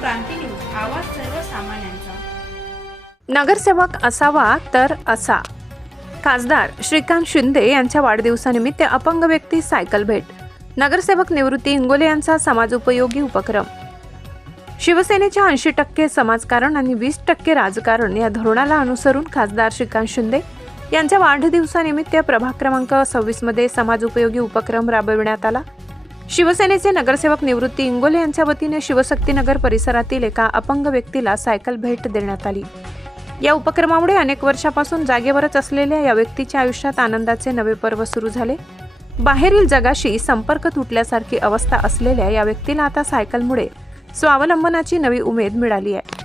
क्रांती news, आवाज सर्वसामान्यांचा। नगरसेवक असावा तर असा। खासदार श्रीकांत शिंदे यांच्या वाढदिवसानिमित्त अपंग व्यक्ती सायकल भेट। नगरसेवक निवृत्ती इंगोले यांचा समाजोपयोगी उपक्रम। शिवसेनेच्या 80% समाजकारण आणि 20% राजकारण या धोरणाला अनुसरून खासदार श्रीकांत शिंदे यांच्या वाढदिवसानिमित्त प्रभाग क्रमांक 26 मध्ये समाजोपयोगी उपक्रम राबविण्यात आला। शिवसेनेचे नगरसेवक निवृत्ती इंगोले यांच्या वतीने शिवशक्तीनगर परिसरातील एका अपंग व्यक्तीला सायकल भेट देण्यात आली। या उपक्रमामुळे अनेक वर्षापासून जागेवरच असलेल्या या व्यक्तीच्या आयुष्यात आनंदाचे नवे पर्व सुरू झाले। बाहेरील जगाशी संपर्क तुटल्यासारखी अवस्था असलेल्या या व्यक्तीला आता सायकलमुळे स्वावलंबनाची नवी उमेद मिळाली आहे।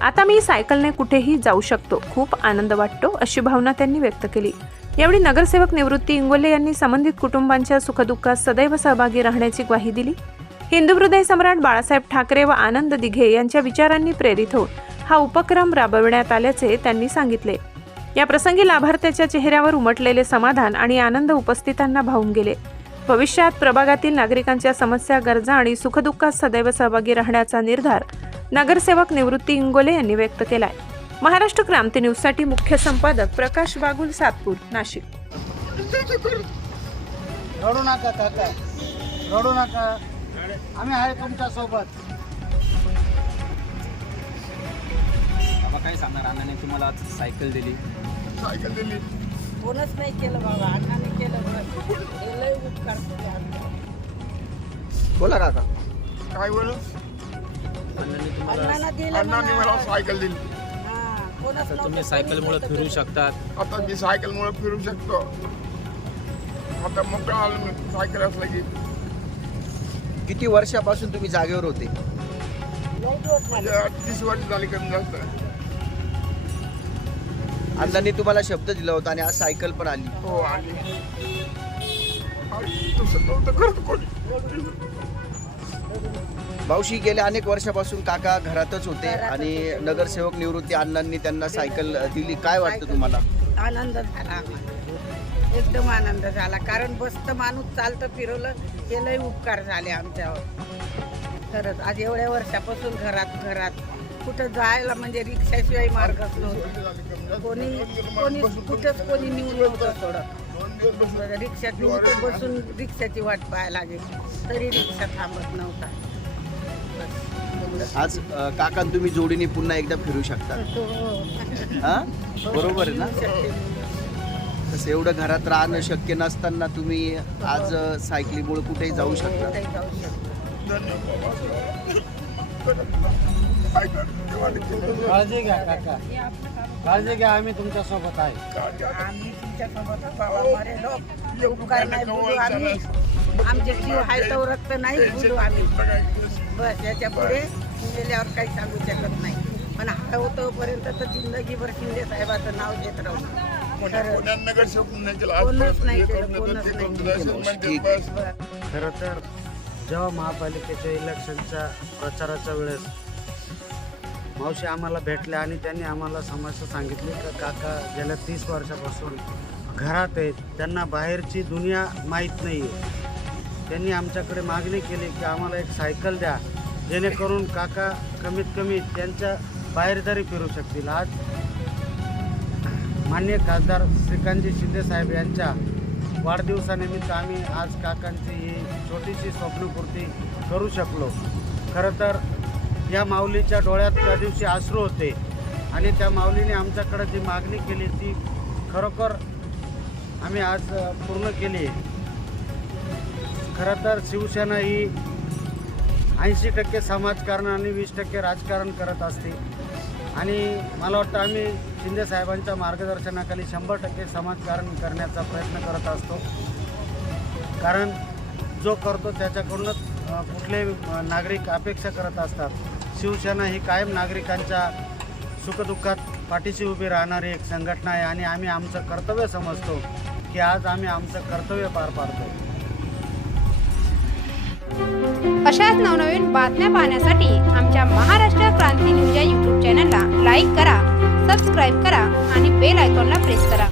आता मी सायकलने कुठेही जाऊ शकतो, खूप आनंद वाटतो, अशी भावना त्यांनी व्यक्त केली। यावेळी नगरसेवक निवृत्ती इंगोले यांनी संबंधित कुटुंबांच्या सुखदुःखात सदैव सहभागी राहण्याची ग्वाही दिली। हिंदू हृदय सम्राट बाळासाहेब ठाकरे व आनंद दिघे यांच्या विचारांनी प्रेरित होऊन हा उपक्रम राबविण्यात आल्याचे त्यांनी सांगितले। या प्रसंगी लाभार्थ्याच्या चेहऱ्यावर उमटलेले समाधान आणि आनंद उपस्थितांना भावून गेले। भविष्यात प्रभागातील नागरिकांच्या समस्या, गरजा आणि सुखदुःखात सदैव सहभागी राहण्याचा निर्धार नगरसेवक निवृत्ती इंगोले यांनी व्यक्त केलाय। महाराष्ट्र क्रांती न्यूज साठी मुख्य संपादक प्रकाश बागुल, सातपूर, नाशिक। रडू नका काका, रडू नका, आम्ही आहे तुमच्या सोबत। बाबा काय सांगणार, अण्णाने तुम्हाला आज सायकल दिली। कोणच नाही केलं बाबा, अण्णाने केलं बरं। हे लय उपकार केले आमच्यावर। बोला काका। काय बोलू? अण्णाने तुम्हाला अण्णानं दिलं अण्णांनी मला म्हणा। सायकल दिली। हां, कोणच आता नव्हतं, तुम्ही सायकलमुळे कोणी फिरू नव्हतं शकतात। आता मी सायकलमुळे फिरू शकतो। आता मोकळा आलो मी सायकल असलं की। किती वर्षापासून तुम्ही जागेवर होते? लय दिवस झाले। म्हणजे 30 वर्ष झाली कमी जास्त। अण्णांनी तुम्हाला शब्द दिला होता आणि आज सायकल पण आली। हो आणि दुसरं नव्हतं करत कोणी। मावशी, गेल्या अनेक वर्षापासून काका घरातच होते आणि नगरसेवक निवृत्ती अण्णांनी त्यांना सायकल दिली। काय वाटतं तुम्हाला? आनंद झाला आम्हाला, एकदम आनंद झाला। कारण बसतं माणूस, चालतं फिरवलं, हे लय उपकार झाले आमच्यावर। खरंच आज एवढ्या वर्षापासून घरात कुठं जायला म्हणजे रिक्षाशिवाय मार्गच नव्हता। कोणी कुठंच कोणी नेऊन नव्हतं सोडत। रिक्षात नेऊन बसून रिक्षाची वाट पाहायला लागेल, तरी रिक्षा थांबत नव्हता। आज काका तुम्ही जोडीने पुन्हा एकदा फिरू शकता। हा, बरोबर आहे ना? तसं एवढं घरात राहणं शक्य नसताना तुम्ही आज सायकलीमुळे कुठेही जाऊ शकता। काळजी घ्या काका, काळजी घ्या, आम्ही तुमच्या सोबत आहे। आम्ही तुमच्या सोबत बाबा, मरे लोक उपकार नाही बोलू आम्ही। आमचे जीव आहे तो रक्त नाही बोलू आम्ही। बस याच्या पुढे गेल्यावर काही सांगू शकत नाही। पण हा होतोपर्यंत तर जिंदगीभर शिंदे साहेबाचं नाव घेत राहू। नगरसेवक नाही केलं, कोणच नाही केलं, कोणच नाही केलं। खरं तर जेव्हा महापालिकेच्या इलेक्शनच्या प्रचाराच्या वेळेस मावशी आम्हाला भेटल्या आणि त्यांनी आम्हाला समस्या सांगितली की काका गेल्या 30 वर्षापासून घरात आहेत, त्यांना बाहेरची दुनिया माहीत नाही आहे। त्यांनी आमच्याकडे मागणी केली की आम्हाला एक सायकल द्या, जेणेकरून काका कमीत कमी त्यांच्या बाहेर तरी फिरू शकतील। आज माननीय खासदार श्रीकांतजी शिंदे साहेब यांच्या वाढदिवसानिमित्त आम्ही आज काकांची ही छोटीशी स्वप्नपूर्ती करू शकलो। खरं तर या माऊलीच्या डोळ्यात त्या दिवशी अश्रू होते आणि त्या माऊलीने आमच्याकडे जी मागणी केली ती खरोखर आम्ही आज पूर्ण केली आहे। खरं तर शिवसेना ही 80% समाजकारण आणि 20% राजकारण करत असते आणि मला वाटतं आम्ही शिंदे साहेबांच्या मार्गदर्शनाखाली 100% समाजकारण करण्याचा प्रयत्न करत असतो। कारण जो करतो त्याच्याकडूनच कुठले नागरिक अपेक्षा करत असतात। शिवसेना ही कायम नागरिकांच्या सुखदुःखात पाठीशी उभी राहणारी एक संघटना आहे आणि आम्ही आमचं कर्तव्य समजतो की आज आम्ही आमचं कर्तव्य पार पाडतो। अशाच नवनवीन बातम्या पाहण्यासाठी आमच्या महाराष्ट्र क्रांती न्यूज या YouTube चॅनलला लाईक करा, सबस्क्राईब करा आणि बेल आयकॉनला प्रेस करा।